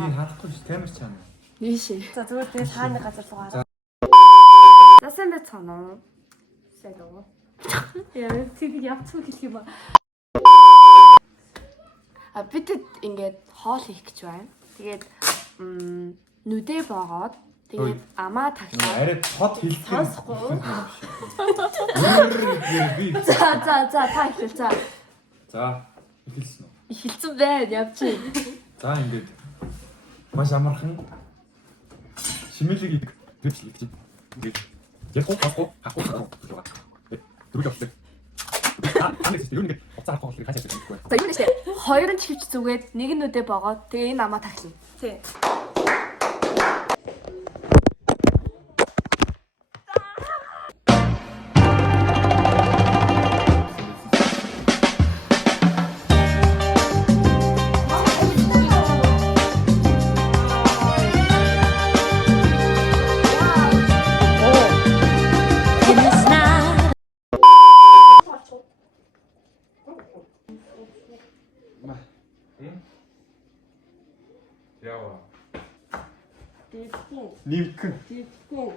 Би харахгүй ш камер чана. Нийшээ. За зүгээр тэгээ хааны газар суугаа. За сайн байцгаана уу? Сайн уу? Яа, тийм явцгүй хэлэх юм ба. Битэд ингээд хоол хийх гэж байна. Тэгээд нүдээ боогоод тэгээд амаа таглаа. Арай хот хэлдэг. Сонсохгүй. Би. За та хэлээ за. За эхэлсэн үү? Эхэлсэн байна. Явчих. За ингээд маш амархан шимэлэг дэвшлэг чинь. Ингээд яг хахгүй. Дөрөв явдаг. Анэс юу нэг уцаар хоолыг хашаа хийхгүй. За юу нэшээ. Хоёр нь чивч зүгээд нэг нь нүдээ боогоод тэгээд энэ амаа таглая. Тий. Ява. Дэвгүй. Нимхэн. Дэвгүй.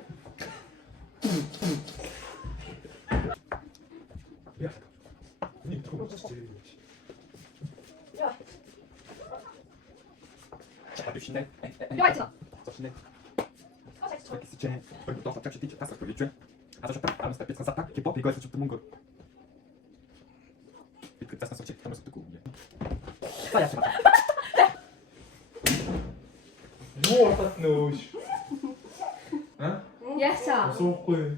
Я. Нимхэн. Я. За бишнэ. Давайте. Зашнэ. Кисичэ. Doch так читич тасах повичэ. А то что там стопит концерта, хип-хоп и говорит, что ты мунго. Ведь ты тасах читич, там что такое. Понятно. Юу тат нөөш. А? Ясаа. Суухгүй.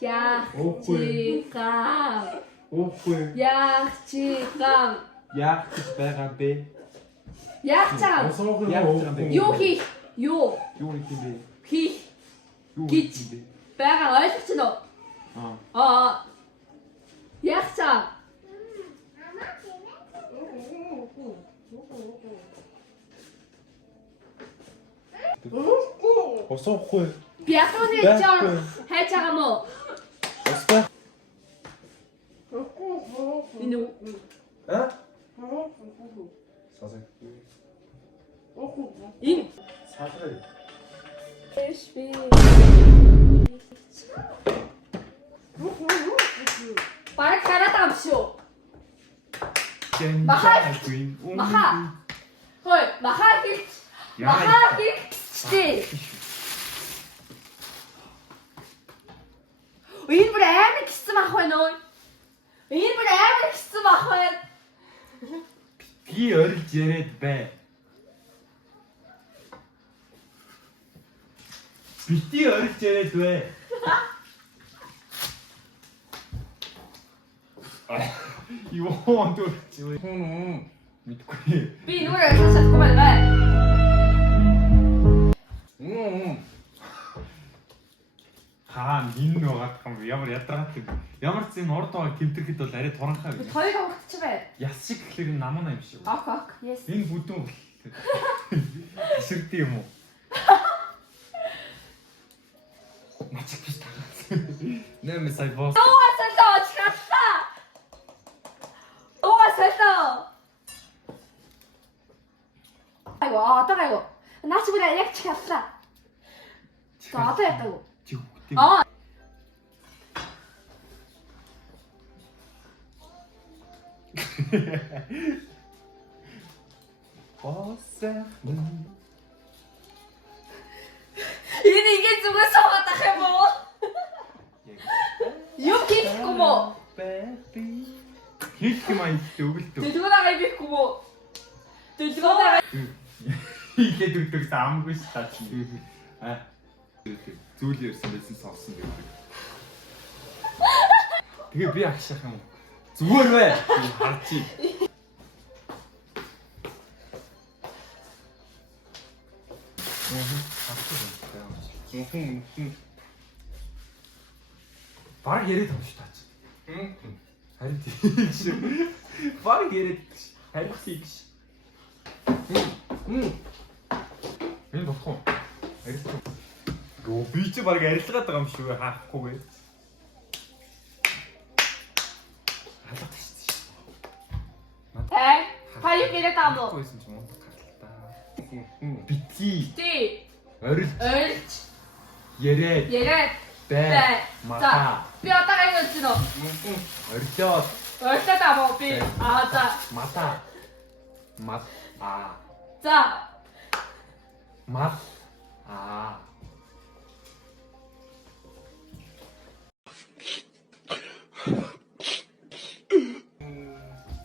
Яахчигам. Уухгүй. Яахчигам. Яах гэж байгаа бэ? Яахчаа. Суухгүй. Юу хийх? Юу Юу хийх юм бэ? хийх Юу Гэж. хийх юм бэ? байгаа ойлгоч нь уу? Яахчаа. Суухгүй. Биатоны чор хайж байгаа мó? Устаа. Энэ үү? А? Сасай. Энэ Сасай. эшби. Бараг хараад байгаа юм шүү. Махаа. Хөөе, махаа хийх. Махаа хийх. Энэ бүр амар гиссэн ах байна уу? Энэ бүр амар гиссэн ах байна. Би орж яриад бай. Бити орж яриад бай. Юу онтор чи мэдгүй. Би нүрээ шашахгүй байна. Хаа минь байгаа юм ямар ядаргатай. Ямар ч юм урд байгаа тэмдэрэхэд бол арай туранхаа гэж. Хоёр авахч бай. Яс шиг гэхлээр намна юм шиг. Ок. Yes. Энэ бүдүүн ширдэ юм уу? Начиг биш таа. Нэмэ сай бос. Оосоо чатлаа. Оосоо. Айгу. Наач бүр яг чатлаа. За одоо ятаг. Чи хөхтэй. Осаа. Энийг зүгээр суугаад ах юм уу? Юу хийхгүй мó? Хийх юм аа өгөлдөө. Дэлгүүрээ хийхгүй мó? Дэлгүүрээ Хийгээд өгдөг амгүй ш таа чи. Зүйл ярьсан байсан сонсон гэдэг. Тэгээ би агшаах юм. Зүгээр бай. Харчи. Баг яриад байгаа ш таа чи. Харин тийш. Баг яриад харин тийш. Энэ болохгүй. Арилсан. Гоо би чи баг арилгаад байгаа юм шүү хаахгүйгээ. Халах шүү дээ. Та юу яриад байгаа юм бэ? Хөөсөн ч муу гарал та. Битгий. Бити. Орилж. Орилж. Яриад. Яриад. Бай. Мата. Би одоогаа юу гэж нөө? Орилоод. Орилоод аваа би. За. Мата. Мат. За. Мат.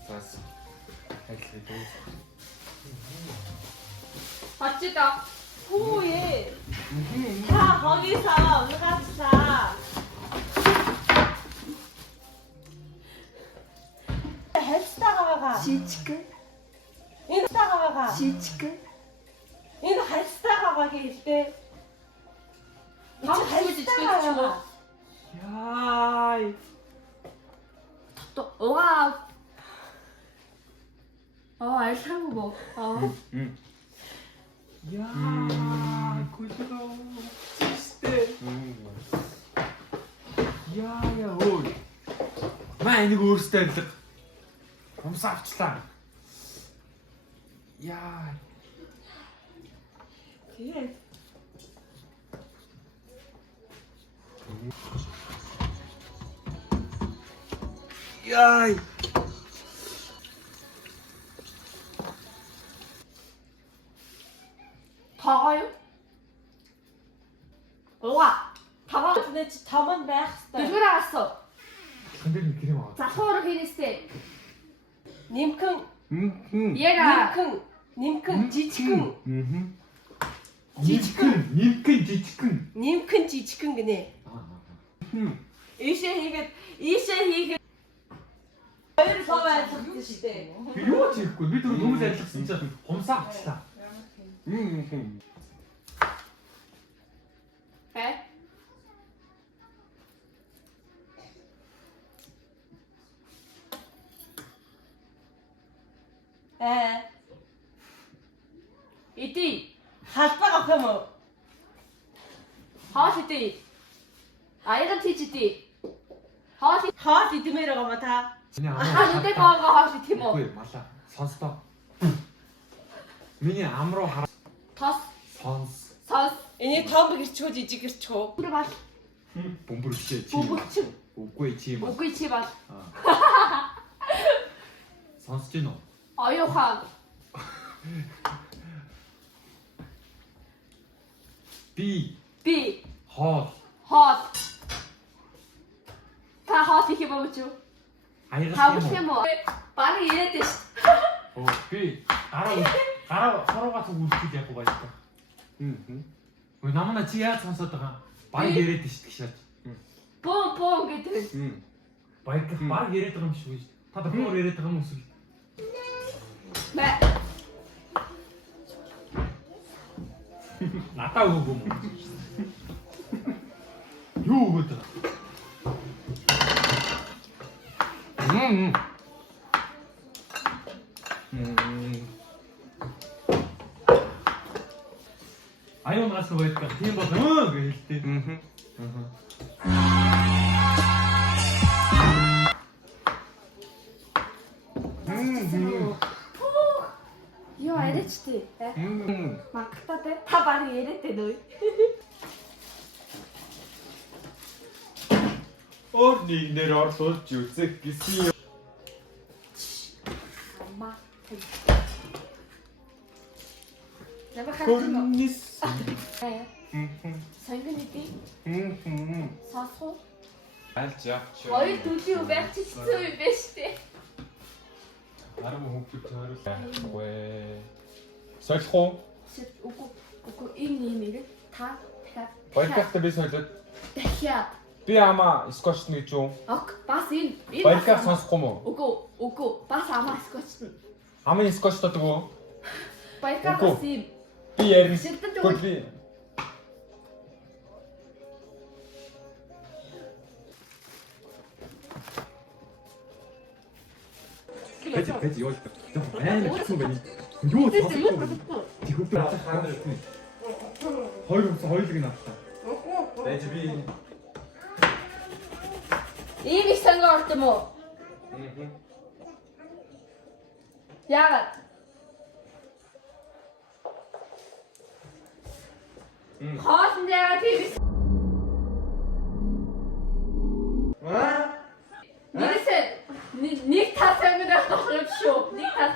Зас. Хэлээ. 맞지다. 후에 다 거기서 올라갑시다. 헬스다가 가. 지치크. 인스다가 가. 지치크. 인 헬스다가 가 계시대. 밥 지치크 주워. 야. 또 와. 알차고 뭐. 야. 고시로. 진짜. Яа ой. Маа энийг өөртөө хэлдэг. Хумсаа авчлаа. Яа. 그래. Яа. 다가요? 와. 다가. 근데 저만 байх хэвээр. 누구 나갔어? 근데 그림 와. 자, 서로 비니스테. ним큰 얘가 ним큰 지치큰 님큰 지치큰. ним큰 지치큰 그네. 이셰 хоёр саваа цогцстэй. Би юу ч хийхгүй. Би түрүү хүмүүс ажилласан чинь хумсаа авчлаа. 에? 에. 이띠. халбаг авах юм уу? 하시띠. 아이가 티치띠. 하시. Хоол идмээр байгаа ма та. 근데 가가 하시티 뭐. Үгүй малаа. Сонстоо. Миний ам руу хараа. 다스. Сонс. 사스. Энийг том гэрчгөө жижиг гэрчгөө. 그래 봐. Бөмбөрчээ чи. 보복치. Үгүй чи юм. 먹기치 봐. Сонсож гин үү? 어요환. Би 비. хоол 헛. 다 하시 해보죠. аягаас 하고 юм уу? 싶어. 말이 이랬대. Оо би гараа хороогаас үлдчих яг баярлаа. Өө намна чи яаж сонсоод байгаа? Баг яриад шүү дээ шаач. 뽕뽕 гэдэг. Баг яриад байгаа юм шиг үү? Та дахиад яриад байгаа юм уу? 네. Надаа өгөөг юм уу? Юу өгөөд байгаа? Аюун нас байдаг. Тийм бол гэж хэлдэг. 이거 알겠지? 막 갖다 대. 다 말이 이랬대 너. Нэг нэр орлуулж үзэх гэсэн юм. 엄마. 내가 가르쳐 너. Көрнис. 네. 성근이띠. 사소. Алж явч. 거의 도시 우백 치스의 베스트. Арам хөвгөж тойрол. Гүй. Солих уу? 오고 이니미를 다 Баяртай би солиод. дахиад. Би амаа скотч гэж юу? ок бас энэ Баяртай сонсохгүй мó? 오고 бас амаа скотч. Амын скотч татдаг уу? баяртай Үгүй. бас юм. Би ярина. Шилтэн Гэхдээ дөрөв. би Пэт юу гэдэг. Амар хэцүү байна. Юу цоцсон. Тэгвэл хаана ирэх хоёр хоёулыг нь авлаа. Байж би ийм их сангаа орд юм уу? Яагаад? Хоолнд яагаад тийм нэг тас ангид авах юм шүү. Нэг тас.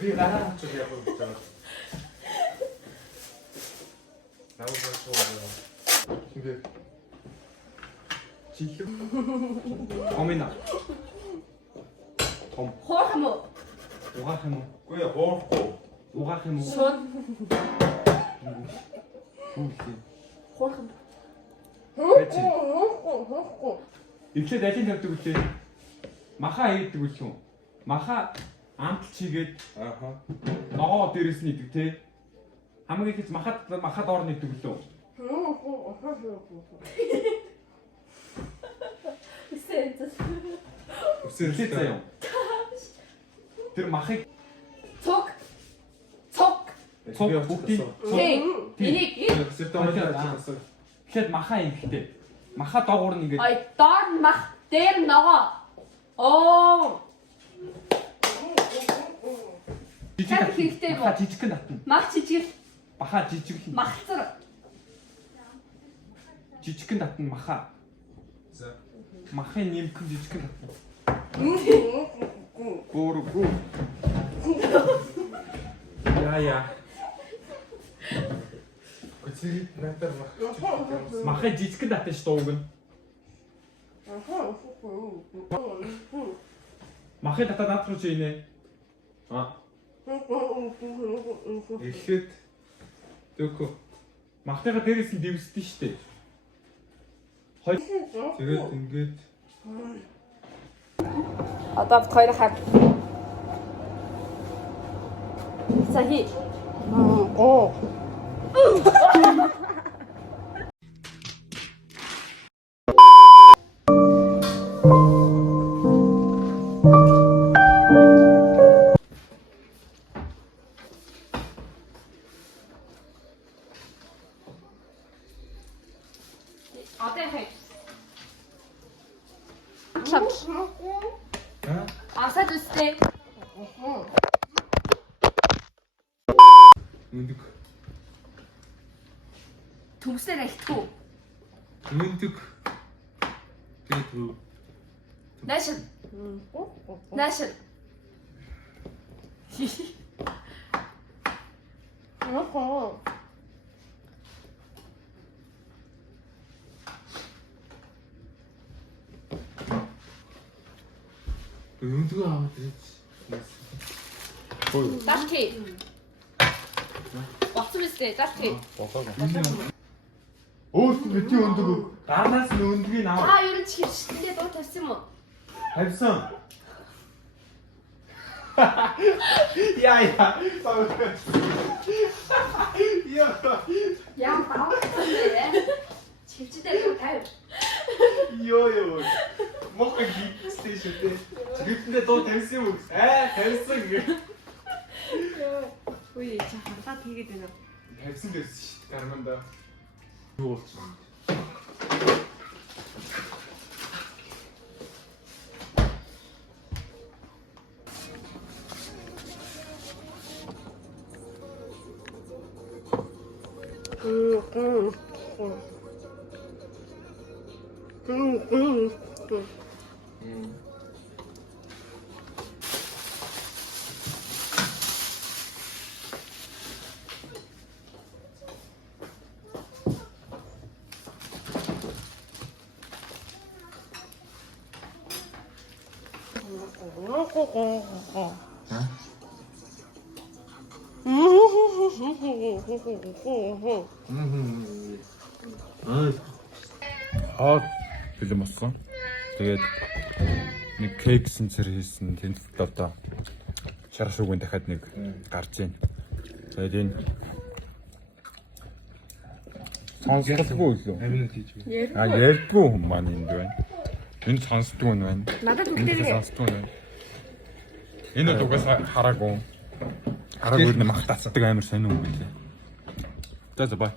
Би гараа ч яг болж байгаа. Ингээд чихээ. Омина. Том. Хоох юм уу? Угаах юм уу? Үгүй ээ, хоорохгүй. Угаах юм уу? Шууд Үгүй. хоох юм. Бэчи. Ихлээр ажил тавьдаг үлээ. Маха хийдэг үлээ. Маха амт чигээд Ааха. ногоо дээрээс нь идэг те. Хамгийн их махад ор нэгдэг үлээ. Үсэлээ заяа. Тэр махыг Цог бүгдийг энийг тэгэхээр маха юм ихтэй. Маха доогуур нь ингээд ой доор мах дээр ногоо. Оо жижиг хэрэгтэй юм уу? маха жижиг татна. мах жижиг Маха жижиг махцар. жижиг татна маха. За. Махын нэмхэн жижиг татна. Гүргү. Яа. Өчиг натар мах. Махын жижиг татна ш дууг нь. Махын татаад наад руу чи инэ. Ихэд Дөөкө. Махтайга дээрээс нь дэвсдэн штэ. тэгээд ингээд Одоо бит хоёр хав. Сахи. Одоо хай. Асаад үстэй. өндөг Түмсээр альтгүй. тэгээд Наашин. Наашин. өндөг аваад ирж. Дарки. Багц үстэй дарки. Өөс бити өндөг. Гарнаас нь өндгийг аваа. Та ер нь ч хэршилтэндээ дуу тавьсан юм уу? Тавьсан. Яа. Яа баасан бэ? Чивчдээ дуу тавь. Йоо. Мох гистэй шүү дээ. Чигтээ дуу тавьсан юм уу? Тавьсан гэ. Үгүй чи харлаад хийгээд байна. Тавьсан гэсэн шүү дээ. Гарманда. Юу болчихсон? Хаад бэлэн болсон. Тэгээд нэг кейк сэнцэр хийсэн тэнд одоо шар шуугын дахиад нэг гарч ийн. Тэгээд энэ сонсголгүй лөө. Амин тийж. Ярьдгүй хүн маань энд байна. Энэ сонсдгүй хүн байна. Надад Энэ үгтэй. сонсдгүй байна. Энэ дугаас хараагүй. Хараагүй нэг мах тацдаг амар сонир юм билээ. За бай.